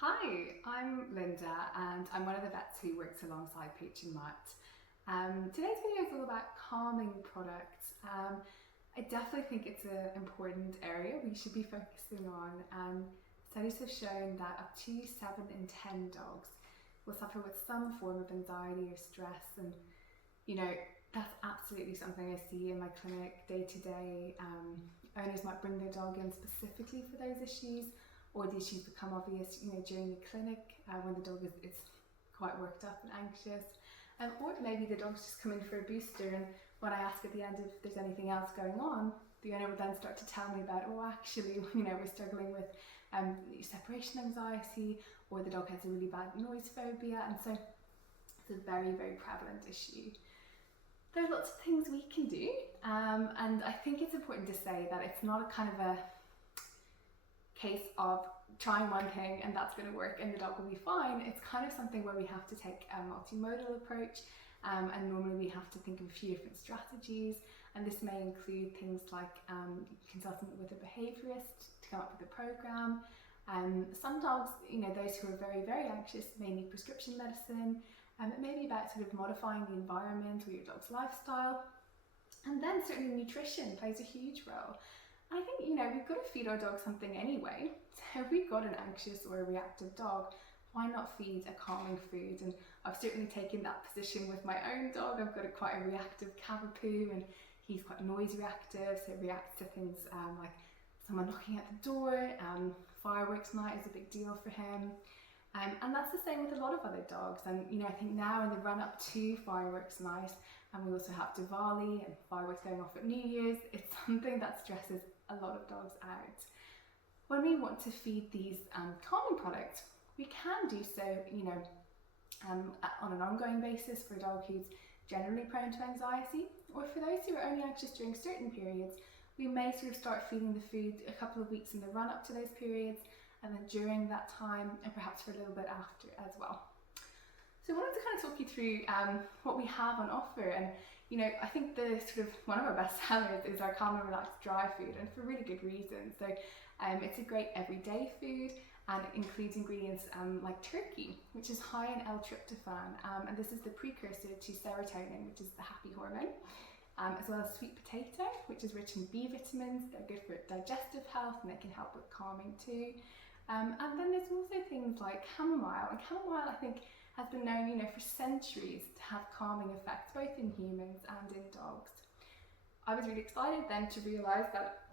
Hi, I'm Linda and I'm one of the vets who works alongside Pooch and Mutt. Today's video is all about calming products. I definitely think it's an important area we should be focusing on. Studies have shown that up to 7 in 10 dogs will suffer with some form of anxiety or stress, and that's absolutely something I see in my clinic day to day. Owners might bring their dog in specifically for those issues, or the issues become obvious during the clinic when the dog is quite worked up and anxious, or maybe the dog's just come in for a booster, and when I ask at the end if there's anything else going on, the owner will then start to tell me about, oh actually we're struggling with separation anxiety, or the dog has a really bad noise phobia, and so it's a very, very prevalent issue. There are lots of things we can do, and I think it's important to say that it's not a kind of a case of trying one thing and that's going to work and the dog will be fine. It's kind of something where we have to take a multimodal approach, and normally we have to think of a few different strategies, and this may include things like consulting with a behaviourist to come up with a program. Some dogs, those who are very, very anxious may need prescription medicine. It may be about sort of modifying the environment or your dog's lifestyle, and then certainly nutrition plays a huge role. I think, we've got to feed our dog something anyway. So if we've got an anxious or a reactive dog, why not feed a calming food? And I've certainly taken that position with my own dog. I've got quite a reactive Cavapoo, and he's quite noise reactive, so reacts to things like someone knocking at the door. Fireworks night is a big deal for him. And that's the same with a lot of other dogs. And I think now in the run up to fireworks night, and we also have Diwali and fireworks going off at New Year's, it's something that stresses a lot of dogs out. When we want to feed these calming products, we can do so on an ongoing basis for a dog who's generally prone to anxiety, or for those who are only anxious during certain periods, we may sort of start feeding the food a couple of weeks in the run up to those periods, and then during that time, and perhaps for a little bit after as well. So I wanted to kind of talk you through what we have on offer, and I think the sort of one of our best sellers is our Calm and Relaxed dry food, and for really good reason. So it's a great everyday food, and it includes ingredients like turkey, which is high in L-tryptophan, and this is the precursor to serotonin, which is the happy hormone, as well as sweet potato, which is rich in B vitamins. They're good for digestive health, and they can help with calming too. And then there's also things like chamomile, and chamomile I think has been known for centuries to have calming effects both in humans and in dogs. I was really excited then to realise that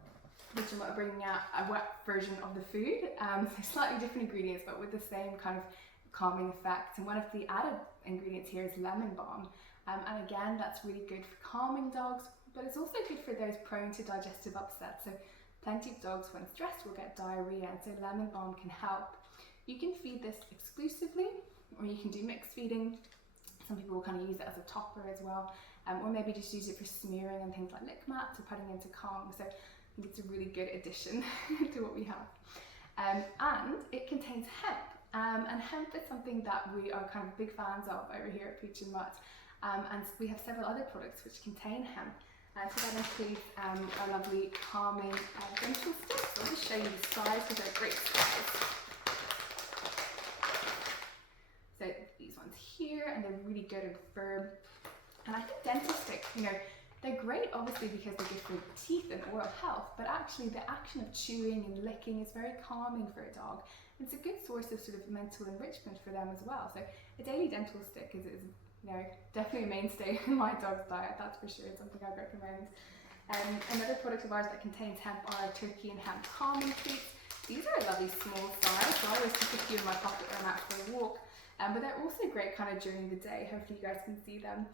Pooch and Mutt are bringing out a wet version of the food, so slightly different ingredients but with the same kind of calming effect, and one of the added ingredients here is lemon balm, and again that's really good for calming dogs, but it's also good for those prone to digestive upset. So plenty of dogs when stressed will get diarrhea, and so lemon balm can help. You can feed this exclusively, or you can do mixed feeding. Some people will kind of use it as a topper as well, or maybe just use it for smearing and things like lick mats or putting into Kong. So I think it's a really good addition to what we have. And it contains hemp, and hemp is something that we are kind of big fans of over here at Pooch and Mutt, and we have several other products which contain hemp. So that includes our lovely calming dental sticks. I'll just show you the size because they're great size. So these ones here, and they're really good and firm. And I think dental sticks, they're great obviously because they're good for teeth and oral health, but actually the action of chewing and licking is very calming for a dog. It's a good source of sort of mental enrichment for them as well. So a daily dental stick is definitely a mainstay in my dog's diet, that's for sure. It's something I'd recommend. Another product of ours that contains hemp are turkey and hemp calming treats. These are a lovely small size, so I always keep a few in my pocket when I'm out for a walk. But they're also great kind of during the day. Hopefully you guys can see them.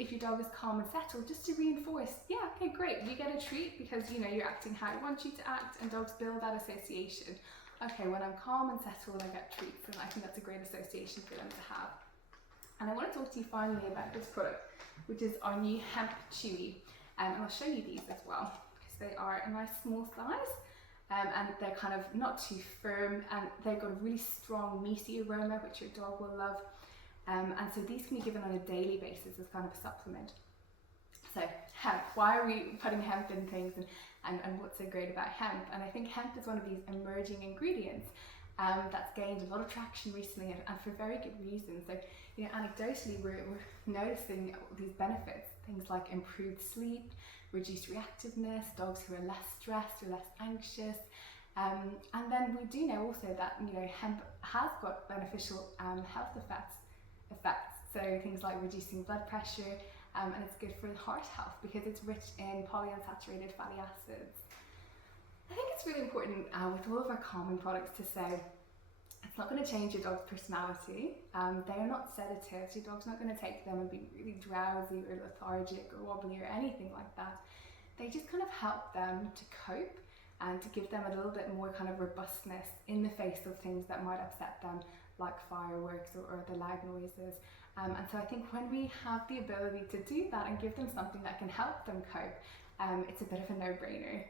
If your dog is calm and settled, just to reinforce, yeah, okay, great, you get a treat because you're acting how I want you to act, and dogs build that association. Okay, when I'm calm and settled, I get treats, and I think that's a great association for them to have. And I want to talk to you finally about this product, which is our new hemp chewy, and I'll show you these as well because they are a nice small size. And they're kind of not too firm, and they've got a really strong meaty aroma which your dog will love, and so these can be given on a daily basis as kind of a supplement. So hemp, why are we putting hemp in things, and what's so great about hemp? And I think hemp is one of these emerging ingredients that's gained a lot of traction recently, and for very good reason. So, anecdotally, we're noticing these benefits, things like improved sleep, reduced reactiveness, dogs who are less stressed or less anxious. And then we do know also that hemp has got beneficial health effects. So things like reducing blood pressure, and it's good for heart health because it's rich in polyunsaturated fatty acids. I think it's really important with all of our calming products to say it's not going to change your dog's personality. They are not sedatives. Your dog's not going to take them and be really drowsy or lethargic or wobbly or anything like that. They just kind of help them to cope and to give them a little bit more kind of robustness in the face of things that might upset them, like fireworks or the loud noises. And so I think when we have the ability to do that and give them something that can help them cope, it's a bit of a no-brainer.